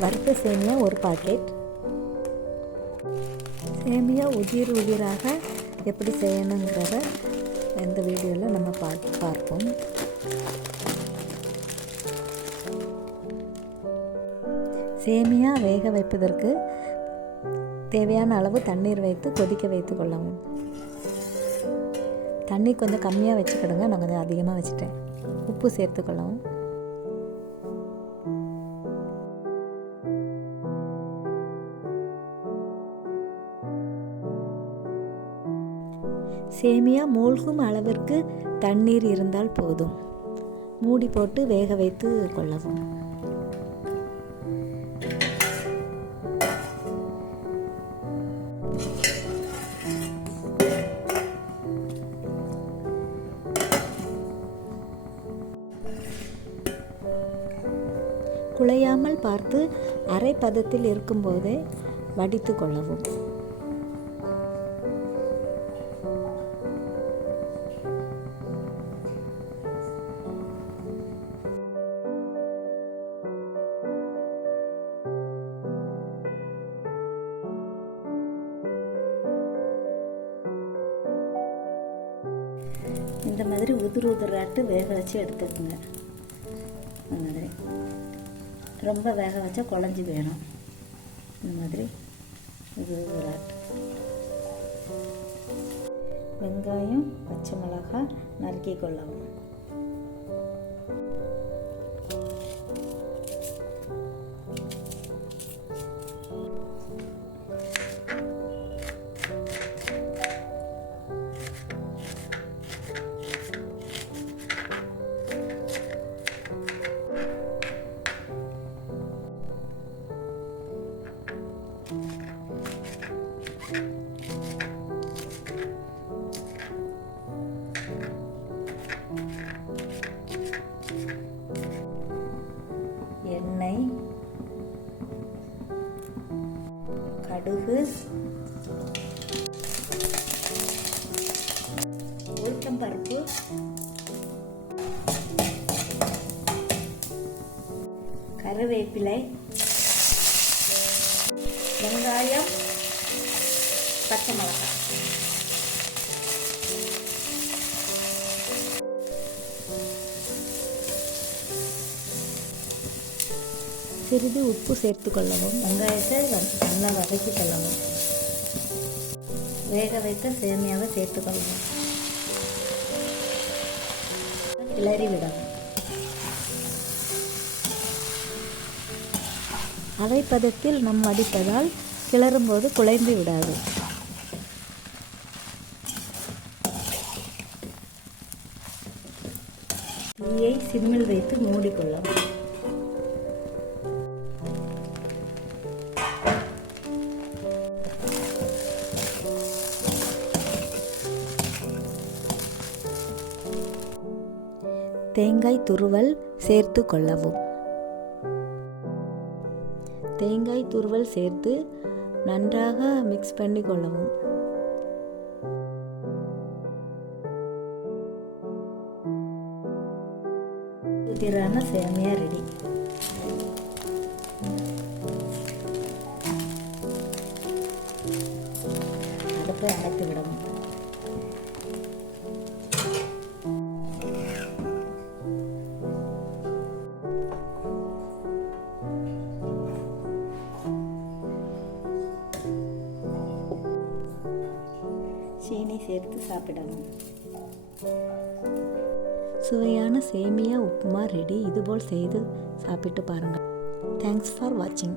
வறுத்த சேமியா ஒரு பாக்கெட். சேமியா உதிராக எப்படி செய்யணுங்கிறத இந்த வீடியோவில் நம்ம பார்ப்போம். சேமியா வேக வைப்பதற்கு தேவையான அளவு தண்ணீர் வைத்து கொதிக்க வைத்து கொள்ளவும். தண்ணி கொஞ்சம் கம்மியாக வச்சுக்கிடுங்க, நான் கொஞ்சம் அதிகமாக வச்சுட்டேன். உப்பு சேர்த்து கொள்ளவும். சேமியா மூழ்கும் அளவிற்கு தண்ணீர் இருந்தால் போதும். மூடி போட்டு வேக வைத்து கொள்ளவும். குழையாமல் பார்த்து அரை பதத்தில் இருக்கும்போதே வடித்து கொள்ளவும். இந்த மாதிரி உதிராட்டு வேக வச்சு எடுத்துக்கோங்க. இந்த மாதிரி ரொம்ப வேக வச்சா குழஞ்சி போயிடும். இந்த மாதிரி உதிராட்டு. வெங்காயம் பச்சை மிளகாய் நறுக்கி கொள்ளவும். எண்ணெய், கடுகு, உளுத்தம்பருப்பு, கருவேப்பிலை, வெங்காயம், பச்சை மிளகாய். சிறிது உப்பு சேர்த்து கொள்ளவும். வெங்காயத்தை நல்லா வதக்கி கொள்ளவும். வேக வைத்த சேமியாவை சேர்த்து கொள்ளவும். கிளறி விடவும். அரைப்பதத்தில் நம் வடிப்பதால் கிளறும்போது குழைந்து விடாது. தீயை சிம்மில் வைத்து மூடிக்கொள்ளவும். தேங்காய் துருவல் சேர்த்து கொள்ளவும். தேங்காய் துருவல் சேர்த்து நன்றாக மிக்ஸ் பண்ணி கொள்ளவும். உதிரான சேமியா ரெடி. அடுப்பை அடைத்து விடவும். சீனி சேர்த்து சாப்பிடவும். சுவையான சேமியா உப்புமா ரெடி. இதுபோல் செய்து சாப்பிட்டு பாருங்கள். தேங்க்ஸ் ஃபார் வாட்சிங்.